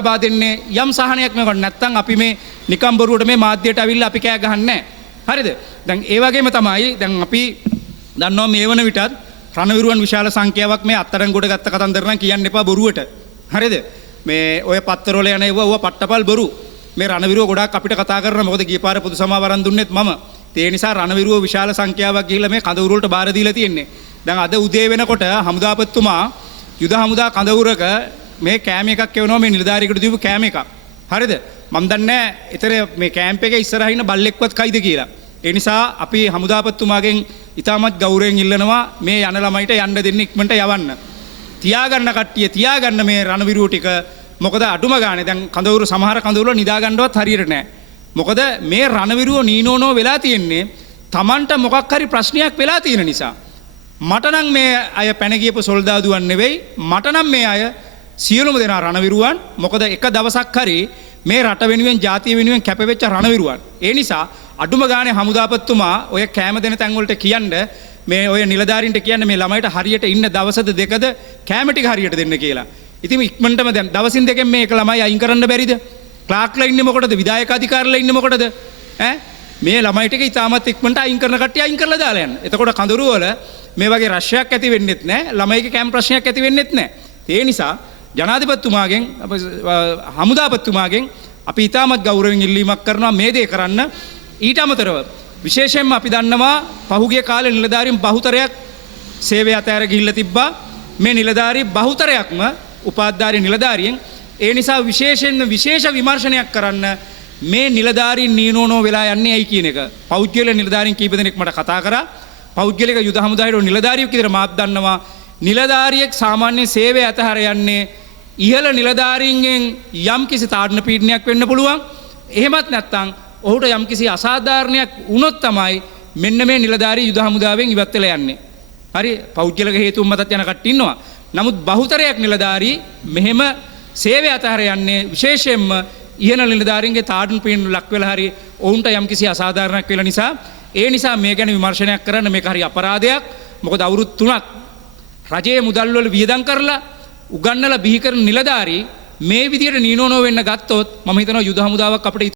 ලබා දෙන්නේ යම් සහනයක් මේකට නැත්තම් අපි මේ නිකම් බොරුවට මේ මාධ්‍යයට අවිල්ල අපි කෑ ගහන්නේ නැහැ. හරිද? දැන් ඒ වගේම තමයි දැන් අපි දන්නවා මේ වන විටත් රණවිරුවන් විශාල සංඛ්‍යාවක් මේ අත්අඩංගුවට ගත්ත කතන්දර නම් කියන්න එපා බොරුවට. හරිද? මේ ඔය පත්තරවල යන ඒවා පට්ටපල් බොරු. මේ රණවිරුව ගොඩාක් අපිට කතා කරනවා. මොකද ගිය පාර පොදු සමාව වරන් දුන්නෙත් මම. ඒ නිසා රණවිරුව විශාල සංඛ්‍යාවක් ගිහිල්ලා මේ කඳවුරු වලට බාර දීලා තියෙන්නේ. දැන් අද උදේ වෙනකොට හමුදාපතිතුමා යුද හමුදා කඳවුරක මේ කෑම එකක් එවනවා මේ නිලධාරියෙකුට දීපු කෑම එකක්. හරිද? මම දන්නේ නැහැ ඊතර මේ කැම්ප් එකේ ඉස්සරහින් ඉන්න බල්ලෙක්වත් කයිද කියලා. ඒ නිසා අපි හමුදාපතිතුමාගෙන් ඉතාමත් ගෞරවයෙන් ඉල්ලනවා මේ යන ළමයිට යන්න දෙන්න ඉක්මනට යවන්න. තියාගන්න කට්ටිය තියාගන්න මේ රණවිරුව ටික. මොකද අඩුම ගානේ දැන් කඳවුරු සමහර කඳවුරු නිදා ගන්නවත් හරියට නැහැ. මොකද මේ රණවිරුව නීනෝනෝ වෙලා තියෙන්නේ Tamanට මොකක් හරි ප්‍රශ්නයක් වෙලා තියෙන නිසා. මට නම් මේ අය පැන ගියපු සොල්දාදුවන් නෙවෙයි. මට නම් මේ අය සියලුම දෙනා රණවිරුවන්. මොකද එක දවසක් හරි මේ රට වෙනුවෙන් ජාතිය වෙනුවෙන් කැපවෙච්ච රණවිරුවන්. ඒ නිසා අඩුම ගානේ හමුදාපතිතුමා ඔය කෑම දෙන තැන් වලට කියන්න මේ ඔය නිලධාරීන්ට කියන්න මේ ළමයිට හරියට ඉන්න දවසද දෙකද කෑම ටික හරියට දෙන්න කියලා. ඉතින් ඉක්මනටම දැන් දවසින් දෙකෙන් මේක ළමයි අයින් කරන්න බැරිද? ක්ලාක්ලා ඉන්නේ මොකටද? විධායක අධිකාරිලා ඉන්නේ මොකටද? මේ ළමයි ටික ඉතාමත් ඉක්මනට අයින් කරන කට්ටිය අයින් කරලා දාලා යන්න. එතකොට කඳුරු වල මේ වගේ රශ්යක් ඇති වෙන්නෙත් නැහැ. ළමයිගේ කැම් ප්‍රශ්නයක් ඇති වෙන්නෙත් නැහැ. ඒ නිසා ජනාධිපතිතුමාගෙන් හමුදාපතිතුමාගෙන් අපි ඉතාමත් ගෞරවයෙන් ඉල්ලීමක් කරනවා මේ දේ කරන්න. ඊට අමතරව විශේෂයෙන්ම අපි දන්නවා පහුගිය කාලේ නිලධාරීන් බහුතරයක් සේවය අතහැර ගිහිල්ලා තිබ්බා. මේ නිලධාරී බහුතරයක්ම උපාධිධාරී නිලධාරියෙන්. ඒ නිසා විශේෂ විමර්ශනයක් කරන්න මේ නිලධාරීන් නීනෝනෝ වෙලා යන්නේ ඇයි කියන එක. පෞද්ගලික නිලධාරීන් කීප දෙනෙක් මට කතා කරා. පෞද්ගලික යුද හමුදායේ නිලධාරියෙක් විතර මාත් දන්නවා. නිලධාරියෙක් සාමාන්‍ය සේවය අතහැර යන්නේ ඉහළ නිලධාරීන්ගෙන් යම් කිසි තාඩන පීඩනයක් වෙන්න පුළුවන්. එහෙමත් නැත්නම් ඔහුට යම් කිසි අසාධාරණයක් වුණොත් තමයි මෙන්න මේ නිලධාරී යුද හමුදාවෙන් ඉවත් වෙලා යන්නේ. හරි පෞද්ගලික හේතුන් මතත් යන කට්ටිය ඉන්නවා. නමුත් බහුතරයක් නිලධාරී මෙහෙම සේවය අතහැර යන්නේ විශේෂයෙන්ම ඉහළ නිලධාරීන්ගේ තාඩන පීඩන ලක් වෙලා හරි ඔවුන්ට යම් කිසි අසාධාරණයක් වෙලා නිසා ඒ නිසා මේ ගැන විමර්ශනයක් කරන්න මේක හරි අපරාධයක්. මොකද අවුරුදු 3ක් රජයේ මුදල් වල වියදම් කරලා උගන්නලා බිහි කරන නිලධාරී මේ විදියට නීනෝනෝ වෙන්න ගත්තොත් මම හිතනවා යුද හමුදාවක් අපිට